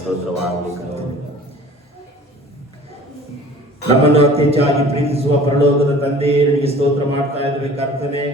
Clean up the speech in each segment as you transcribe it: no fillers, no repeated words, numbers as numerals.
ಸ್ತೋತ್ರವಾಗಲಿ ಕರ್ತನೆ. ನಮ್ಮನ್ನು ಅತಿ ಹೆಚ್ಚಾಗಿ ಪ್ರೀತಿಸುವ ಪರಲೋಕದ ತಂದೆಯೇ, ನಿನಗೆ ಸ್ತೋತ್ರ ಮಾಡ್ತಾ ಇದ್ದೇವೆ ಕರ್ತನೆ.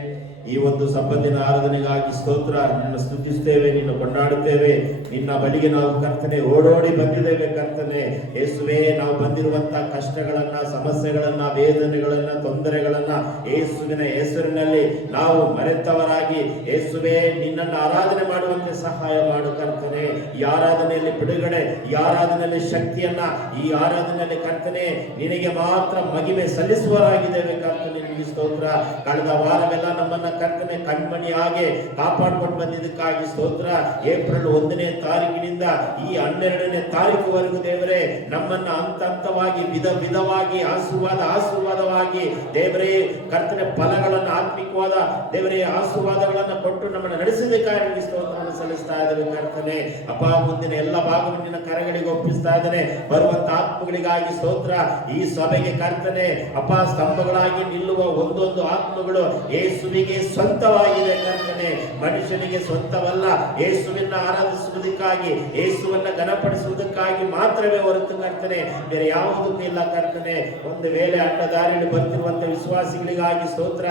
ಈ ಒಂದು ಸಂಪತ್ತಿನ ಆರಾಧನೆಗಾಗಿ ಸ್ತೋತ್ರ. ನಿನ್ನ ಸ್ತುತಿಸ್ತೇವೆ, ನಿನ್ನ ಕೊಂಡಾಡುತ್ತೇವೆ. ನಿನ್ನ ಬಳಿಗೆ ನಾವು ಕರ್ತನೆ ಓಡೋಡಿ ಬಂದಿದ್ದೇವೆ ಕರ್ತನೆ. ಯೇಸುವೇ, ನಾವು ಬಂದಿರುವಂತಹ ಕಷ್ಟಗಳನ್ನ, ಸಮಸ್ಯೆಗಳನ್ನ, ವೇದನೆಗಳನ್ನ, ತೊಂದರೆಗಳನ್ನ ಯೇಸುವಿನ ಹೆಸರಿನಲ್ಲಿ ನಾವು ಮರೆತವರಾಗಿ ಯೇಸುವೇ ನಿನ್ನನ್ನು ಆರಾಧನೆ ಮಾಡುವಂತೆ ಸಹಾಯ ಮಾಡು ಕರ್ತನೆ. ಈ ಆರಾಧನೆಯಲ್ಲಿ ಬಿಡುಗಡೆ, ಈ ಆರಾಧನೆಯಲ್ಲಿ ಶಕ್ತಿಯನ್ನ, ಈ ಆರಾಧನೆಯಲ್ಲಿ ಕರ್ತನೆ ನಿನಗೆ ಮಾತ್ರ ಮಹಿಮೆ ಸಲ್ಲಿಸುವರಾಗಿದ್ದೇವೆ ಕರ್ತನೆ. ನಿನಗೆ ಸ್ತೋತ್ರ. ಕಳೆದ ವಾರವೆಲ್ಲ ನಮ್ಮನ್ನ ಕರ್ತನೆ ಕಣ್ಮಣಿ ಹಾಗೆ ಕಾಪಾಡ್ಕೊಂಡು ಬಂದಿದ್ದಕ್ಕಾಗಿ ಸ್ತೋತ್ರ. ಏಪ್ರಿಲ್ 1ನೇ ತಾರೀಕಿನಿಂದ ಈ 12ನೇ ತಾರೀಕುವರೆಗೂ ದೇವರೇ ನಮ್ಮನ್ನ ಹಂತವಾಗಿ ವಿಧವಾಗಿ ಆಶೀರ್ವಾದವಾಗಿ ದೇವರೇ ಕರ್ತನೆ ಫಲಗಳನ್ನು, ಆತ್ಮಿಕವಾದ ದೇವರೇ ಆಶೀರ್ವಾದಗಳನ್ನು ಕೊಟ್ಟು ನಮ್ಮನ್ನು ನಡೆಸಿದ್ದಕ್ಕಾಗಿ ಸ್ತೋತ್ರವನ್ನು ಸಲ್ಲಿಸ್ತಾ ಇದ್ದೇವೆ ಕರ್ತನೆ. ಅಪ್ಪ, ಮುಂದಿನ ಎಲ್ಲ ಭಾಗವನ್ನು ನಿನ್ನ ಕರೆಗಳಿಗೆ ಒಪ್ಪಿಸ್ತಾ ಇದ್ದೇನೆ. ಬರುವಂತ ಆತ್ಮಗಳಿಗಾಗಿ ಸ್ತೋತ್ರ. ಈ ಸಭೆಗೆ ಕರ್ತನೆ ಅಪ್ಪ ಸ್ತಂಭಗಳಾಗಿ ನಿಲ್ಲುವ ಒಂದೊಂದು ಆತ್ಮಗಳು ಯೇಸುವಿಗೆ ಸ್ವಂತವಾಗಿದೆ ಕರ್ತನೆ. ಮನುಷ್ಯನಿಗೆ ಸ್ವಂತವಲ್ಲ. ಯೇಸುವಿನ ಆರಾಧಿಸುವುದಕ್ಕಾಗಿ, ಯೇಸುವನ್ನ ಘನಪಡಿಸುವುದಕ್ಕಾಗಿ ಮಾತ್ರವೇ ಹೊರತು ಕರ್ತನೆ ಬೇರೆ ಯಾವುದಕ್ಕೂ ಇಲ್ಲ ಕರ್ತನೆ. ಒಂದು ವೇಳೆ ಅಡ್ಡದಾರಿಯಲ್ಲಿ ಬರ್ತಿರುವಂತ ವಿಶ್ವಾಸಿಗಳಿಗಾಗಿ ಸ್ತೋತ್ರ.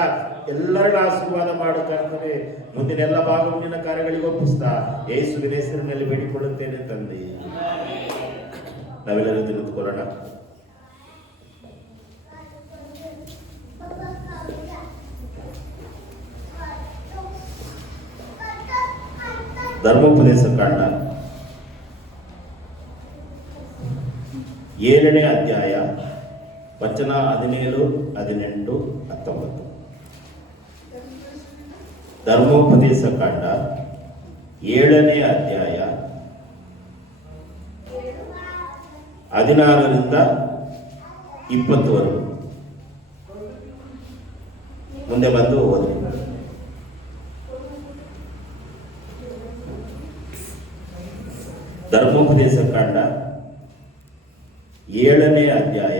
ಎಲ್ಲರನ್ನ ಆಶೀರ್ವಾದ ಮಾಡು ಕರ್ತನೆ. ಮುಂದಿನ ಎಲ್ಲ ಭಾಗವನ್ನು ನಿನ್ನ ಕಾರ್ಯಗಳಿಗೆ ಒಪ್ಪಿಸ್ತಾ ಯೇಸುವಿನ ಹೆಸರಿನಲ್ಲಿ ಬೇಡಿಕೊಳ್ಳುತ್ತೇನೆ ತಂದೆ. ನಾವೆಲ್ಲರೂ ತಿಳಿದುಕೊಳ್ಳೋಣ. ಧರ್ಮೋಪದೇಶ ಕಾಂಡ 7ನೇ ಅಧ್ಯಾಯ ವಚನ 17, 18, 19. ಧರ್ಮೋಪದೇಶ ಕಾಂಡ 7ನೇ ಅಧ್ಯಾಯ 16ರಿಂದ 20ವರೆಗೂ. ಮುಂದೆ ಬಂದು ಓದಿ. ಧರ್ಮೋಪದೇಶ ಕಾಂಡ 7ನೇ ಅಧ್ಯಾಯ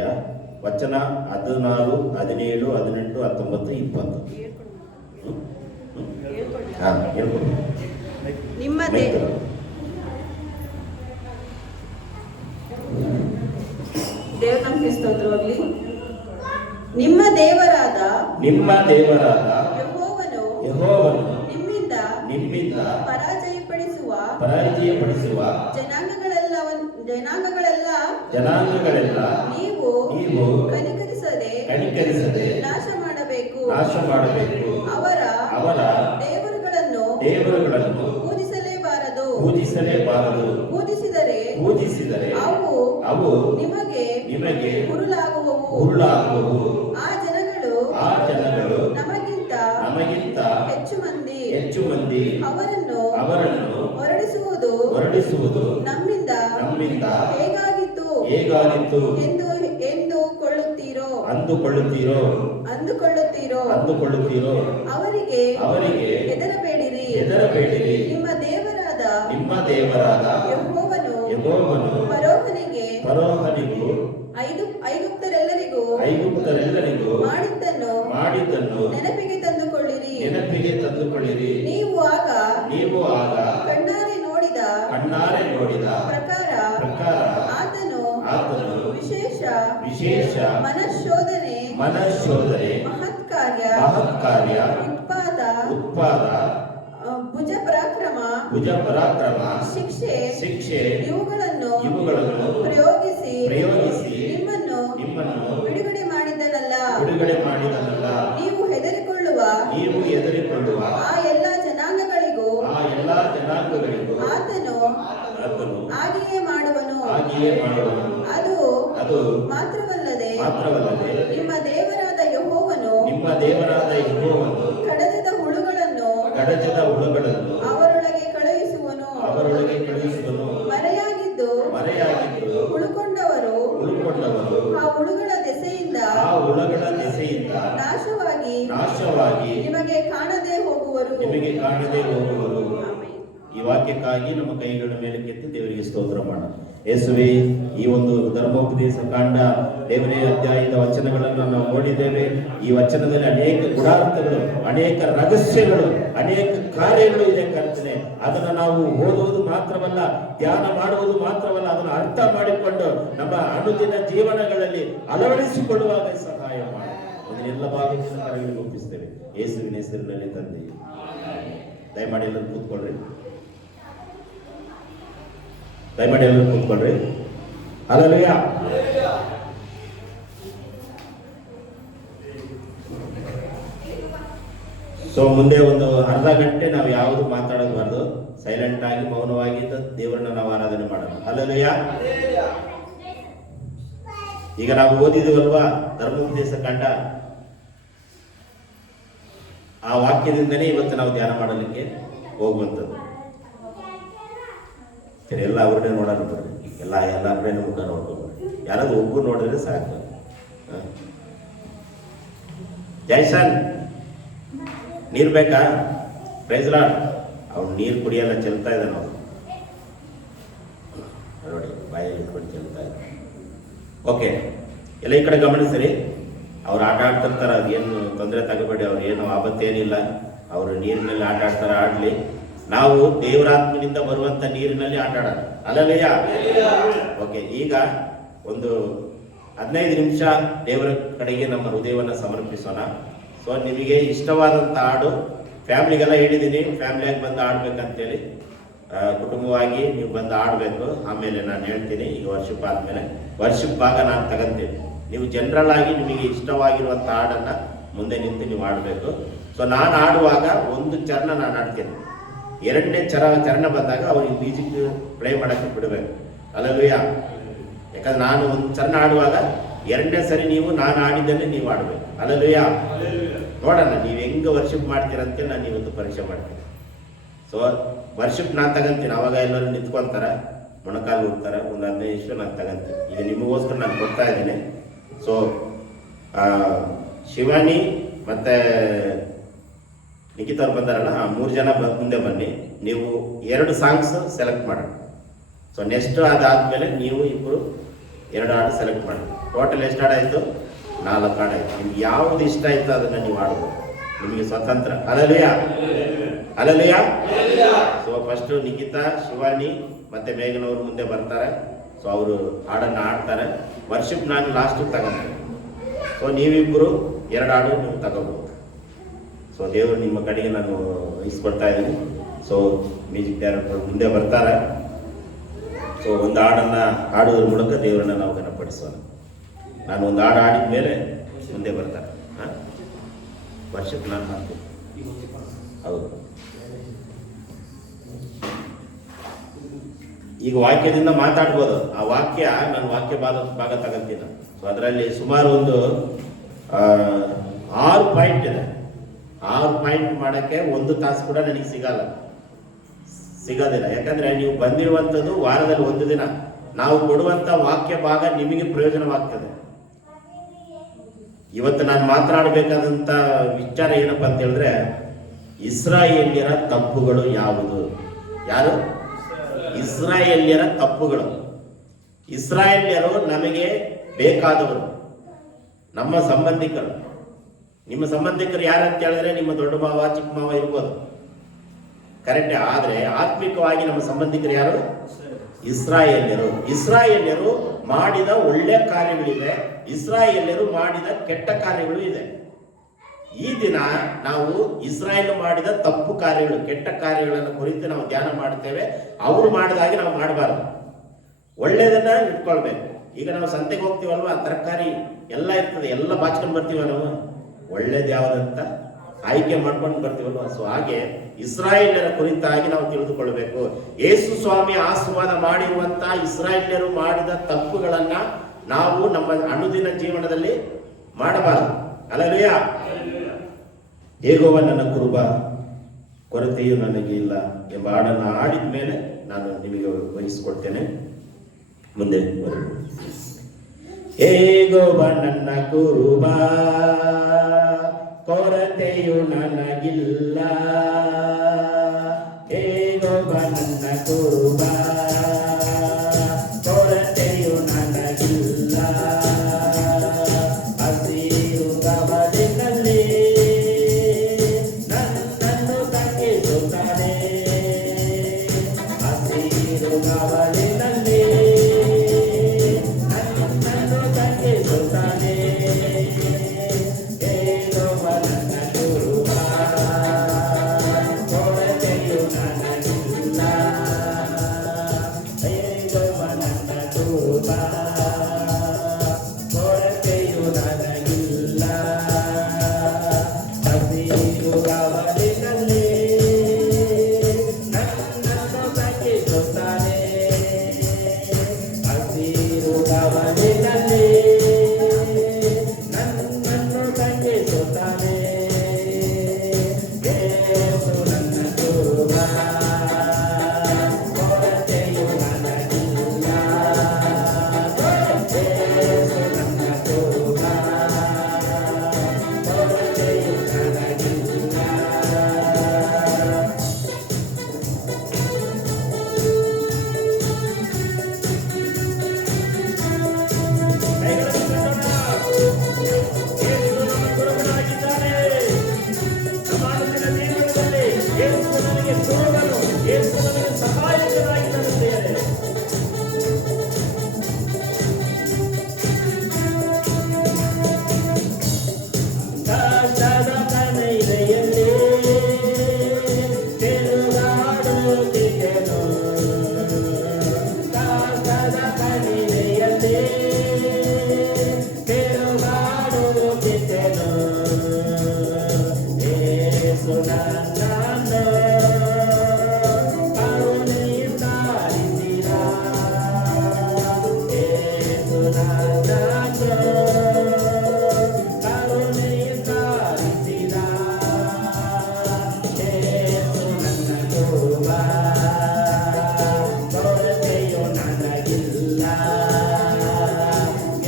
ವಚನ 16, 17, 18, 19, 20. ನಿಮ್ಮ ದೇವರಾದ ಯೆಹೋವನು ನಿಮ್ಮಿಂದ ಪರಾಜಯಪಡಿಸುವ ಜನಾಂಗಗಳೆಲ್ಲ ನೀವು ಕನಿಕರಿಸದೆ ನಾಶ ಮಾಡಬೇಕು. ಅವರ ದೇವರುಗಳನ್ನು ಪೂಜಿಸಲೇಬಾರದು. ಪೂಜಿಸಿದರೆ ಅವು ನಿಮಗೆ ಉರುಳಾಗುವವು. ಆ ಜನಗಳು ನಮಗಿಂತ ಹೆಚ್ಚು ಮಂದಿ ಅವರನ್ನು ಹೊರಡಿಸುವುದು ನಮ್ಮಿಂದ ಹೇಗಾಗಿತ್ತು ಎಂದು ಅಂದುಕೊಳ್ಳುತ್ತೀರೋ. ಅವರಿಗೆ ಹೆದರಬೇಡಿರಿ. ನಿಮ್ಮ ದೇವರಾದ ಯೆಹೋವನು ಫರೋಹನಿಗೂ ಐಗುಪ್ತರೆಲ್ಲರಿಗೂ ಮಾಡಿದ್ದನ್ನು ನೆನಪಿಗೆ ತಂದುಕೊಳ್ಳಿರಿ. ನೀವು ಆಗ ಕಣ್ಣಾರೆ ನೋಡಿದ ಪ್ರಕಾರ ಆತನು ವಿಶೇಷ ಮನಃಶೋಧನೆ ಮಹತ್ಕಾರ್ಯ ಉತ್ಪಾದ ಭುಜ ಪರಾಕ್ರಮ ಶಿಕ್ಷೆ ಇವುಗಳನ್ನು ಪ್ರಯೋಗಿಸಿ ನಿಮ್ಮನ್ನು ಬಿಡುಗಡೆ ಮಾಡಿದನಲ್ಲ. ನೀವು ಹೆದರಿಕೊಳ್ಳುವ ಆ ಎಲ್ಲ ಜನಾಂಗಗಳಿಗೂ ಆತನು ಹಾಗೆಯೇ ಮಾಡುವನು. ಅದು ಮಾತ್ರವಲ್ಲದೆ ನಿಮ್ಮ ದೇವರಾದ ಯೆಹೋವನು ಕಡಜದ ಹುಳುಗಳನ್ನು ಅವರೊಳಗೆ ಕಳುಹಿಸುವನು. ಮರೆಯಾಗಿದ್ದು ಉಳುಕೊಂಡವರು ಆ ಹುಳುಗಳ ದೆಸೆಯಿಂದ ನಾಶವಾಗಿ ನಿಮಗೆ ಕಾಣದೆ ಹೋಗುವರು. ಈ ವಾಕ್ಯಕ್ಕಾಗಿ ನಮ್ಮ ಕೈಗಳ ಮೇಲೆ ಕೆತ್ತಿ ದೇವರಿಗೆ ಸ್ತೋತ್ರ ಮಾಡೋಣ. ಯೇಸುವೇ, ಈ ಒಂದು ಧರ್ಮೋಪದೇಶ ಕಾಂಡ 7ನೇ ಅಧ್ಯಾಯದ ವಚನಗಳನ್ನು ನಾವು ನೋಡಿದ್ದೇವೆ. ಈ ವಚನದಲ್ಲಿ ಅನೇಕ ಗುಣಾರ್ಥಗಳು, ಅನೇಕ ರಹಸ್ಯಗಳು, ಅನೇಕ ಕಾರ್ಯಗಳು ಇದೆ ಕರ್ತನೆ. ಅದನ್ನು ನಾವು ಓದುವುದು ಮಾತ್ರವಲ್ಲ, ಧ್ಯಾನ ಮಾಡುವುದು ಮಾತ್ರವಲ್ಲ, ಅರ್ಥ ಮಾಡಿಕೊಂಡು ನಮ್ಮ ಅನುದಿನ ಜೀವನಗಳಲ್ಲಿ ಅಳವಡಿಸಿಕೊಳ್ಳುವಾಗ ಸಹಾಯ ಮಾಡಿ. ಅದನ್ನೆಲ್ಲ ಭಾಗವನ್ನು ಕರೆಗಳಿಗೆ ಒಪ್ಪಿಸ್ತೇವೆ ಯೇಸುವಿನ ಹೆಸರಿನಲ್ಲಿ ತಂದೆ. ದಯಮಾಡಿ ಎಲ್ಲರೂ ಕೂತ್ಕೊಳ್ರಿ. ದಯಮಾಡಿ ಎಲ್ಲರೂ ಕೂತ್ಕೊಳ್ರಿ. ಹಲ್ಲೆಲೂಯಾ. ಸೊ ಮುಂದೆ ಒಂದು ಅರ್ಧ ಗಂಟೆ ನಾವು ಯಾವುದು ಮಾತಾಡಬಾರ್ದು, ಸೈಲೆಂಟ್ ಆಗಿ ಮೌನವಾಗಿ ದೇವರನ್ನ ನಾವು ಆರಾಧನೆ ಮಾಡೋಣ. ಹಲ್ಲೆಲೂಯಾ. ಈಗ ನಾವು ಓದಿದೀವಲ್ವಾ ಧರ್ಮೋಪದೇಶ ಕಂಡ, ಆ ವಾಕ್ಯದಿಂದನೇ ಇವತ್ತು ನಾವು ಧ್ಯಾನ ಮಾಡಲಿಕ್ಕೆ ಹೋಗುವಂಥದ್ದು. ಸರಿ, ಎಲ್ಲ ಅವ್ರನ್ನೇ ನೋಡೋಣ ಬರ್ರಿ. ಎಲ್ಲ ಕಡೆನೂ ಮುಖ ನೋಡ್ಕೊಬರ್ರಿ. ಯಾರಾದ್ರೂ ಒಬ್ಬರು ನೋಡಿದ್ರೆ ಸಾಕು. ಜೈಸನ್ ನೀರು ಬೇಕಾ? Praise Lord. ಅವ್ನು ನೀರು ಕುಡಿಯಲ್ಲ, ಚೆಲ್ತಾ ಇದ್ದಾನೆ ಅವನು ನೋಡಿ, ಬಾಯಲ್ಲಿ ಇಟ್ಕೊಂಡು ಚೆಲ್ತಾ ಇದ್ದಾನೆ. ಓಕೆ, ಎಲ್ಲ ಈ ಕಡೆ ಗಮನಿಸಿರಿ. ಅವ್ರು ಆಟ ಆಡ್ತಿರ್ತಾರೆ, ಅದೇನು ತೊಂದರೆ ತಗೋಬೇಡಿ, ಅವ್ರು ಏನು ಆಪತ್ತೇನಿಲ್ಲ. ಅವರು ನೀರಿನಲ್ಲಿ ಆಟ ಆಡ್ತಾರೆ, ಆಡ್ಲಿ. ನಾವು ದೇವರಾತ್ಮನಿಂದ ಬರುವಂತ ನೀರಿನಲ್ಲಿ ಆಟ ಆಡೋಣ. ಅಲ್ಲಲ್ಲಯ್ಯ. ಓಕೆ, ಈಗ ಒಂದು 15 ನಿಮಿಷ ದೇವರ ಕಡೆಗೆ ನಮ್ಮ ಹೃದಯವನ್ನು ಸಮರ್ಪಿಸೋಣ. ಸೊ ನಿಮಗೆ ಇಷ್ಟವಾದಂಥ ಹಾಡು ಫ್ಯಾಮಿಲಿಗೆಲ್ಲ ಹೇಳಿದ್ದೀನಿ, ಫ್ಯಾಮಿಲಿಯಾಗಿ ಬಂದು ಆಡ್ಬೇಕಂತೇಳಿ, ಕುಟುಂಬವಾಗಿ ನೀವು ಬಂದು ಆಡಬೇಕು. ಆಮೇಲೆ ನಾನು ಹೇಳ್ತೀನಿ, ಈಗ ವರ್ಷಪ್ ಆದಮೇಲೆ ವರ್ಷಪ್ ಭಾಗ ನಾನು ತಗೊಂತೀನಿ. ನೀವು ಜನರಲ್ ಆಗಿ ನಿಮಗೆ ಇಷ್ಟವಾಗಿರುವಂಥ ಹಾಡನ್ನು ಮುಂದೆ ನಿಂತು ನೀವು ಆಡಬೇಕು. ಸೊ ನಾನು ಆಡುವಾಗ ಒಂದು ಚರಣ ನಾನು ಆಡ್ತೀನಿ, ಎರಡನೇ ಚರಣ ಬಂದಾಗ ಅವ್ರಿಗೆ ಮ್ಯೂಸಿಕ್ ಪ್ಲೇ ಮಾಡೋಕ್ಕೆ ಬಿಡಬೇಕು. ಹಲ್ಲೆಲೂಯಾ. ಯಾಕಂದ್ರೆ ನಾನು ಒಂದು ಚರಣ ಆಡುವಾಗ ಎರಡನೇ ಸರಿ ನೀವು ನಾನು ಆಡಿದ್ದನ್ನೇ ನೀವು ಆಡಬೇಕು. ಹಲ್ಲೆಲೂಯಾ. ನೋಡೋಣ ನೀವು ಹೆಂಗೆ ವರ್ಷಪ್ ಮಾಡ್ತೀರಂತೇಳಿ ನಾನು ಇವತ್ತು ಪರೀಕ್ಷೆ ಮಾಡ್ತೀನಿ. ಸೊ ವರ್ಷಪ್ ನಾನು ತಗೊಂತೀನಿ. ಅವಾಗ ಎಲ್ಲರೂ ನಿಂತ್ಕೊಳ್ತಾರೆ, ಮೊಣಕಾಲು ಹೋಗ್ತಾರೆ. ಒಂದು 15 ನಿಮಿಷ ನಾನು ತಗೊಂತೀನಿ. ಇದು ನಿಮಗೋಸ್ಕರ ನಾನು ಕೊಡ್ತಾ ಇದ್ದೀನಿ. ಸೊ ಶಿವಾನಿ ಮತ್ತು ನಿಖಿತ್ ಅವ್ರು ಬಂದಾರಲ್ಲ, 3 ಜನ ಮುಂದೆ ಬನ್ನಿ. ನೀವು 2 ಸಾಂಗ್ಸ್ ಸೆಲೆಕ್ಟ್ ಮಾಡೋಣ. ಸೊ ನೆಕ್ಸ್ಟ್ ಅದಾದಮೇಲೆ ನೀವು ಇಬ್ಬರು 2 ಹಾಡು ಸೆಲೆಕ್ಟ್ ಮಾಡಿ. ಟೋಟಲ್ ಎಷ್ಟು ಹಾಡಾಯಿತು? 4 ಹಾಡಾಯಿತು. ನಿಮ್ಗೆ ಯಾವುದು ಇಷ್ಟ ಆಯಿತು ಅದನ್ನು ನೀವು ಆಡ್ಬೋದು, ನಿಮಗೆ ಸ್ವತಂತ್ರ. Hallelujah. Hallelujah. So first Nikhita, Shivani ಮತ್ತು ಮೇಘನವರು ಮುಂದೆ ಬರ್ತಾರೆ. ಸೊ ಅವರು ಹಾಡನ್ನು ಆಡ್ತಾರೆ. ವರ್ಷಪ್ ನಾನು ಲಾಸ್ಟಿಗೆ ತಗೊಂತೀನಿ. ಸೊ ನೀವಿಬ್ಬರು 2 ಹಾಡು ನೀವು ತಗೋಬೋದು. ಸೊ ದೇವರು ನಿಮ್ಮ ಕಡೆಗೆ ನಾನು ವಹಿಸ್ಕೊಡ್ತಾ ಇದ್ದೀನಿ. ಸೊ ಮ್ಯೂಸಿಕ್ ಡೈರೆಕ್ಟರ್ ಮುಂದೆ ಬರ್ತಾರೆ. ಸೊ ಒಂದು ಹಾಡನ್ನು ಹಾಡುವುದ್ರ ಮೂಲಕ ದೇವರನ್ನು ನಾವು ಘನಪಡಿಸೋಣ. ನಾನು ಒಂದು ಹಾಡು ಆಡಿದ ಮೇಲೆ ಮುಂದೆ ಬರ್ತಾರೆ. ವರ್ಷಕ್ಕೆ ನಾನು ಮಾಡ್ತೀನಿ. ಹೌದು, ಈಗ ವಾಕ್ಯದಿಂದ ಮಾತಾಡ್ಬೋದು. ಆ ವಾಕ್ಯ ನಾನು ವಾಕ್ಯ ಭಾಗ ತಗೊಂತೀನಿ. ಸೊ ಅದರಲ್ಲಿ ಸುಮಾರು ಒಂದು 6 ಪಾಯಿಂಟ್ ಇದೆ. 6 ಪಾಯಿಂಟ್ ಮಾಡೋಕ್ಕೆ 1 ತಾಸು ಕೂಡ ನನಗೆ ಸಿಗೋದಿಲ್ಲ. ಯಾಕಂದ್ರೆ ನೀವು ಬಂದಿರುವಂಥದ್ದು ವಾರದಲ್ಲಿ 1 ದಿನ. ನಾವು ಕೊಡುವಂಥ ವಾಕ್ಯ ಭಾಗ ನಿಮಗೆ ಪ್ರಯೋಜನವಾಗ್ತದೆ. ಇವತ್ತು ನಾನು ಮಾತನಾಡಬೇಕಾದಂಥ ವಿಚಾರ ಏನಪ್ಪ ಅಂತ ಹೇಳಿದ್ರೆ, ಇಸ್ರಾಯೇಲ್ಯರ ತಪ್ಪುಗಳು ಯಾವುದು? ಯಾರು? ಇಸ್ರಾಯೇಲ್ಯರ ತಪ್ಪುಗಳು. ಇಸ್ರಾಯೇಲ್ಯರು ನಮಗೆ ಬೇಕಾದವರು, ನಮ್ಮ ಸಂಬಂಧಿಕರು. ನಿಮ್ಮ ಸಂಬಂಧಿಕರು ಯಾರಂತ ಹೇಳಿದ್ರೆ ನಿಮ್ಮ ದೊಡ್ಡ ಮಾವ, ಚಿಕ್ಕ ಮಾವ ಇರ್ಬೋದು, ಕರೆಕ್ಟ್. ಆದರೆ ಆತ್ಮಿಕವಾಗಿ ನಮ್ಮ ಸಂಬಂಧಿಕರು ಯಾರು? ಇಸ್ರಾಯೇಲ್ಯರು. ಇಸ್ರಾಯೇಲ್ಯರು ಮಾಡಿದ ಒಳ್ಳೆ ಕಾರ್ಯಗಳಿವೆ, ಇಸ್ರಾಯೇಲ್ಯರು ಮಾಡಿದ ಕೆಟ್ಟ ಕಾರ್ಯಗಳು ಇದೆ. ಈ ದಿನ ನಾವು ಇಸ್ರಾಯೇಲ್ ಮಾಡಿದ ತಪ್ಪು ಕಾರ್ಯಗಳು, ಕೆಟ್ಟ ಕಾರ್ಯಗಳನ್ನು ಕುರಿತು ನಾವು ಧ್ಯಾನ ಮಾಡ್ತೇವೆ. ಅವರು ಮಾಡಿದ ಹಾಗೆ ನಾವು ಮಾಡಬಾರ್ದು, ಒಳ್ಳೆಯದನ್ನ ಇಟ್ಕೊಳ್ಬೇಕು. ಈಗ ನಾವು ಸಂತೆಗೆ ಹೋಗ್ತೀವಲ್ವಾ, ತರಕಾರಿ ಎಲ್ಲ ಇರ್ತದೆ, ಎಲ್ಲ ಬಾಚ್ಕೊಂಡು ಬರ್ತೀವ ನಾವು. ಒಳ್ಳೇದು ಯಾವುದಂತ ಆಯ್ಕೆ ಮಾಡ್ಕೊಂಡು ಬರ್ತೀವಲ್ವ. ಸೊ ಹಾಗೆ ಇಸ್ರಾಯೇಲ್ಯರ ಕುರಿತಾಗಿ ನಾವು ತಿಳಿದುಕೊಳ್ಳಬೇಕು. ಯೇಸು ಸ್ವಾಮಿ ಆಶೀರ್ವಾದ ಮಾಡಿರುವಂತ ಇಸ್ರಾಯೇಲ್ಯರು ಮಾಡಿದ ತಪ್ಪುಗಳನ್ನ ನಾವು ನಮ್ಮ ಅನುದಿನ ಜೀವನದಲ್ಲಿ ಮಾಡಬಾರದು. ಹಲ್ಲೆಲೂಯಾ. ಯೆಹೋವ ನನ್ನ ಕುರುಬ, ಕೊರತೆಯು ನನಗೆ ಇಲ್ಲ ಎಂಬ ಹಾಡನ್ನು ಆಡಿದ ಮೇಲೆ ನಾನು ನಿಮಗೆ ವಹಿಸಿಕೊಡ್ತೇನೆ. ಮುಂದೆ ಯೆಹೋವ ನನ್ನ ಕುರುಬ, ಕೊರತೆಯು ನನಗಿಲ್ಲ. ಯೆಹೋವ ನನ್ನ ಕುರುಬ, ಕೊರತೆಯು ನನಗಿಲ್ಲ. ಹಸಿರು ಗವಲಿನಲ್ಲಿ ನನ್ನನ್ನು ತಗ್ಗಿಸುತ್ತಾನೆ. ಹಸಿರು ಗವಲಿನಲ್ಲಿ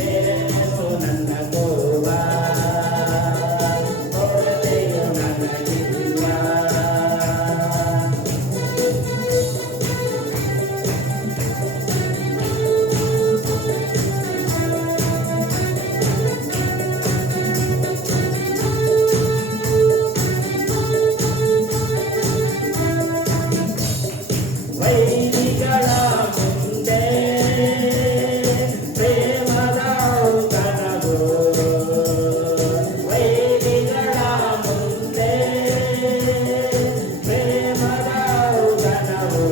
ಯೇಸು ನನ್ನ ಕೋವ ಕೊರತೆಯು ನನಗಿಲ್ಲ. ವೈರಿಗಳ ಮುಂದೆ ಪ್ರೇಮದ ಔತಣವು, ವೈರಿಗಳ ಮುಂದೆ ಪ್ರೇಮದ ಔತಣವು,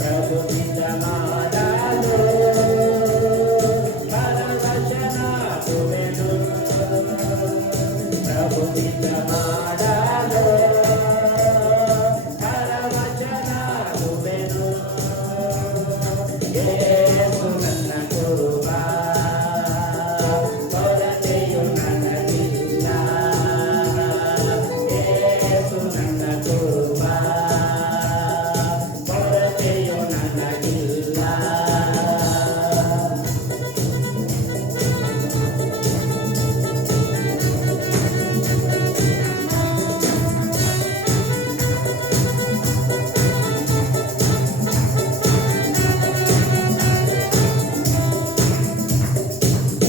ಪ್ರಭುವಿದ ಮಾಡಲು ಪರವಶನಾಗುವೆನು, ಪ್ರಭುವಿದ ಮಾಡಲು ಪರವಶನಾಗುವೆನು. ಯೇಸು ನನ್ನ ಕುರುಬ ಕೊರತೆಯು ನನಗಿಲ್ಲ. ಯೇಸು ನನ್ನ ಕುರುಬ ಕೊರತೆಯು ನನಗಿಲ್ಲ.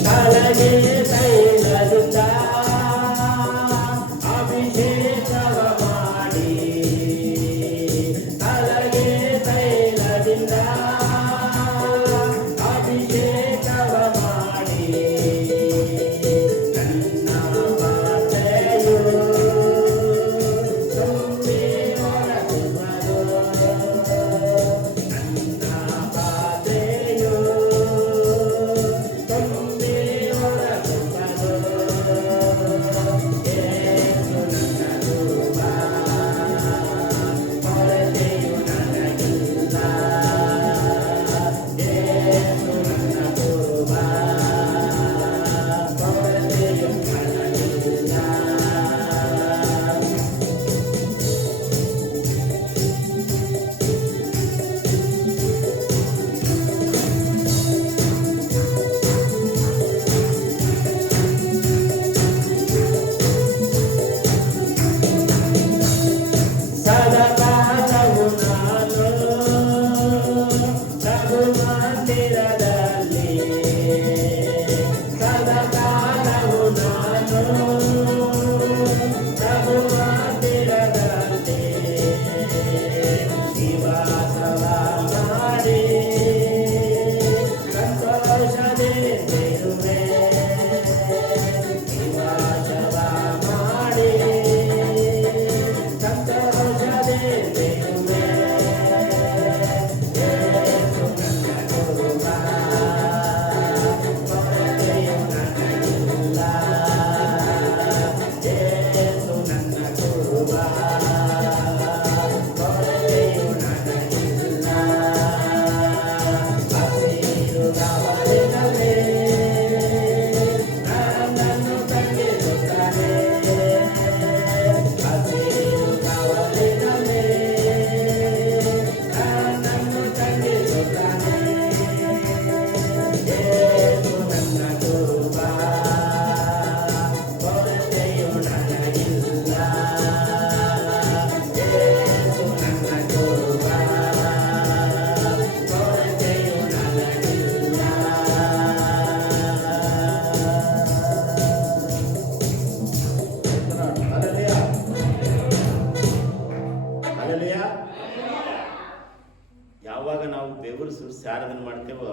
ತಲೆಗೆ ತೈಲದಿಂದ ಅಭಿಷೇಕವ ಮಾಡಿ, ತಲೆಗೆ ತೈಲದಿಂದ ಅಭಿಷೇಕವ ಮಾಡಿ, ನನ್ನ ಪಾತ್ರೆಯು ತುಂಬಿ ಹೊರಗುವುದು, ನನ್ನ ಪಾತ್ರೆಯು ತುಂಬಿ ಹೊರಗುವುದು. ಯೇಸು ನನ್ನ ಕುರುಬ ಕೊರತೆಯು ನನಗಿಲ್ಲ. ಯೇಸು ನನ್ನ ಕುರುಬ ಕೊರತೆಯು ನನಗಿಲ್ಲ. ಸದಾಕಾಲವು ನಾನು ಪ್ರಭು ಮಂದಿರದಲ್ಲಿ, ಸದಾಕಾಲವು ನಾನು ಪ್ರಭು ಮಂದಿರದಲ್ಲಿ ನಿವಾಸವ ಮಾಡಿ ಸಂತೋಷದಿಂದಿರುವೆ, ನಿವಾಸವ ಮಾಡಿ ಸಂತೋಷದಿಂದಿರುವೆ. ಯೇಸು ನನ್ನ ಕುರುಬ ಕೊರತೆಯು ನನಗಿಲ್ಲ. ಯೇಸು ನನ್ನ ಕುರುಬ ಕೊರತೆಯು ನನಗಿಲ್ಲ. ಹಸಿರು ಗವಲಿನಲ್ಲೇ ನನ್ನನ್ನು ತಂಗಿರುತ್ತಾನೆ, ಹಸಿರು ಗವಲಿನಲ್ಲೇ ನನ್ನನ್ನು ತಂಗಿರುತ್ತಾನೆ. ಯೇಸು ನನ್ನ ಕುರುಬ ಕೊರತೆಯು ನನಗಿಲ್ಲ. ಯೇಸು ನನ್ನ ಕುರುಬ ಕೊರತೆಯು ನನಗಿಲ್ಲ. ಹಲ್ಲೆಲೂಯಾ. ಹಲ್ಲೆಲೂಯಾ. ಯಾವಾಗ ನಾವು ಬೆವರು ಸುರಿಸಿ ಆರಾಧನೆ ಮಾಡ್ತೇವೋ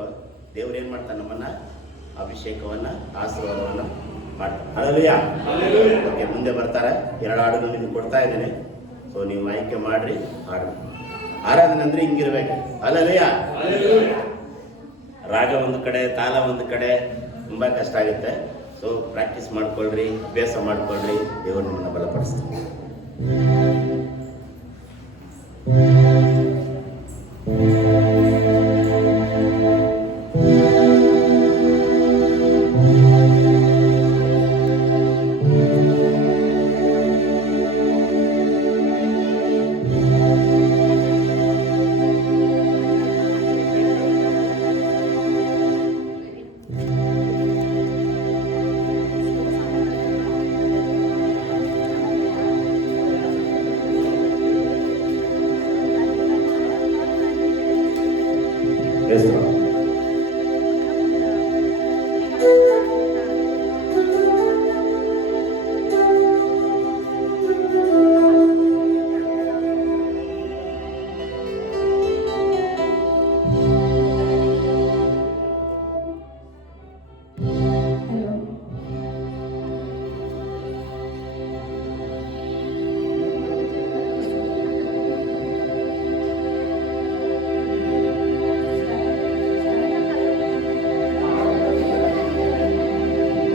ದೇವ್ರು ಏನ್ ಮಾಡ್ತಾನೆ? ನಮ್ಮನ್ನ ಅಭಿಷೇಕವನ್ನ ಆಶೀರ್ವಾದವನ್ನ ಮಾಡ್ತಾನೆ. ಹಲ್ಲೆಲೂಯಾ. ಓಕೆ, ಮುಂದೆ ಬರ್ತಾರೆ. 2 ಹಾಡುಗಳು ನಿಮ್ಗೆ ಕೊಡ್ತಾ ಇದ್ದೇನೆ. ಸೊ ನೀವು ಆಯ್ಕೆ ಮಾಡ್ರಿ, ಹಾಡು. ಆರಾಧನೆ ಅಂದ್ರೆ ಹಿಂಗಿರ್ಬೇಕು. ಹಲ್ಲೆಲೂಯಾ. ರಾಗ ಒಂದು ಕಡೆ, ತಾಳ ಒಂದು ಕಡೆ, ತುಂಬಾ ಕಷ್ಟ ಆಗುತ್ತೆ. ಸೊ ಪ್ರಾಕ್ಟೀಸ್ ಮಾಡ್ಕೊಳ್ರಿ, ಅಭ್ಯಾಸ ಮಾಡ್ಕೊಳ್ರಿ. ದೇವರು ನಿಮ್ಮನ್ನ ಬಲಪಡಿಸ್ತಾರೆ. ಹೆಸರು